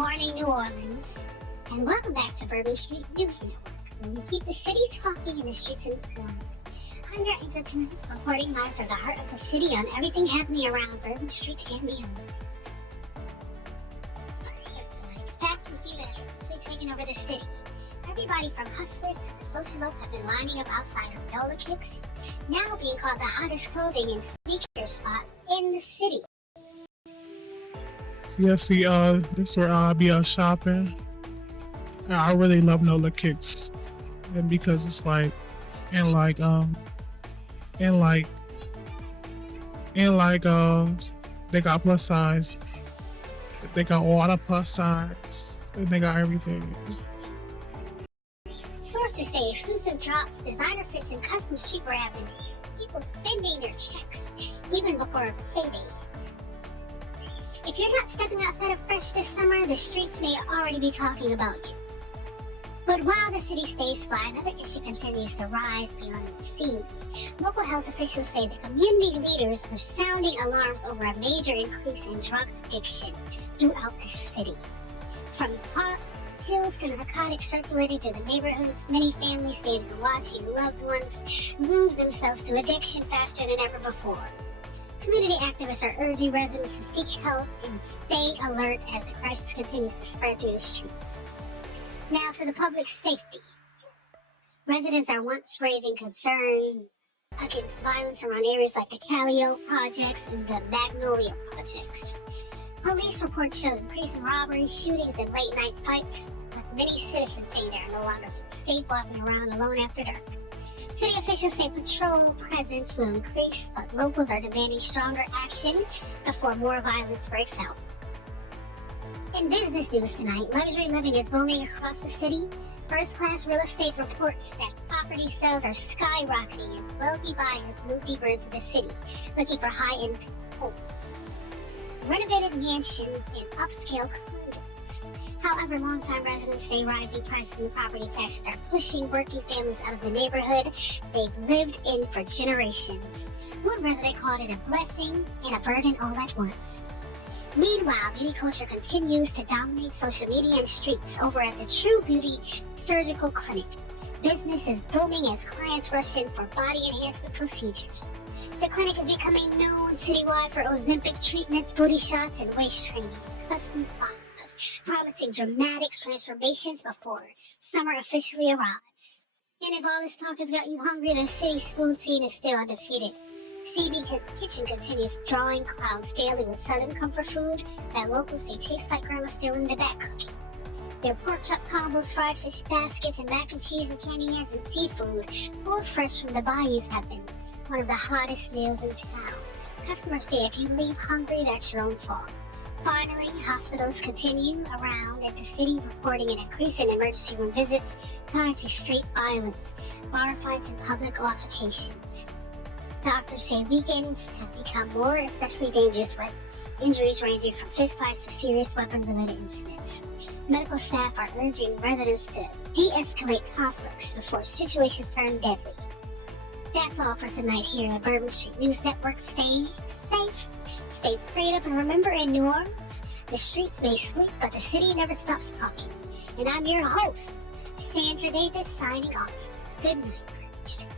morning, New Orleans, and welcome back to Bourbon Street News Network, where we keep the city talking and the streets informed. I'm your anchor tonight, reporting live from the heart of the city on everything happening around Bourbon Street and beyond. First up tonight, the past few that have officially taken over the city. Everybody from hustlers to the socialists have been lining up outside of Nola Kicks, now being called the hottest clothing and sneaker spot in the city. This is where I'll be out shopping. I really love Nola Kicks, and because it's like, they got plus size, they got all the plus size, and they got everything. Sources say exclusive drops, designer fits, and custom streetwear have been people spending their checks even before paydays. If you're not stepping outside of fresh this summer, the streets may already be talking about you. But while the city stays fly, another issue continues to rise beyond the scenes. Local health officials say the community leaders are sounding alarms over a major increase in drug addiction throughout the city. From pills to narcotics circulating through the neighborhoods, many families say they're watching loved ones lose themselves to addiction faster than ever before. Community activists are urging residents to seek help and stay alert as the crisis continues to spread through the streets. Now to the public's safety. Residents are once raising concern against violence around areas like the Callio projects and the Magnolia projects. Police reports show increasing robberies, shootings, and late-night fights, with many citizens saying they are no longer safe walking around alone after dark. City officials say patrol presence will increase, but locals are demanding stronger action before more violence breaks out. In business news tonight, luxury living is booming across the city. First-class real estate reports that property sales are skyrocketing as wealthy buyers move deeper into the city, looking for high-end homes. Renovated mansions and upscale condos. However, longtime residents say rising prices and property taxes are pushing working families out of the neighborhood they've lived in for generations. One resident called it a blessing and a burden all at once. Meanwhile, beauty culture continues to dominate social media and streets over at the True Beauty Surgical Clinic. Business is booming as clients rush in for body enhancement procedures. The clinic is becoming known citywide for Ozempic treatments, booty shots, and waist training, custom spas, promising dramatic transformations before summer officially arrives. And if all this talk has got you hungry, the city's food scene is still undefeated. CB Kitchen continues drawing crowds daily with southern comfort food that locals say tastes like grandma still in the back cooking. Their pork chop combos, fried fish baskets, and mac and cheese and candy yams and seafood, pulled fresh from the bayous, have been one of the hottest meals in town. Customers say if you leave hungry, that's your own fault. Finally, hospitals continue around at the city reporting an increase in emergency room visits tied to street violence, bar fights, and public altercations. Doctors say weekends have become more especially dangerous with injuries ranging from fistfights to serious weapon-related incidents. Medical staff are urging residents to de-escalate conflicts before situations turn deadly. That's all for tonight here at Bourbon Street News Network. Stay safe, stay prayed up, and remember, in New Orleans, the streets may sleep, but the city never stops talking. And I'm your host, Sandra Davis, signing off. Good night, Bourbon Street.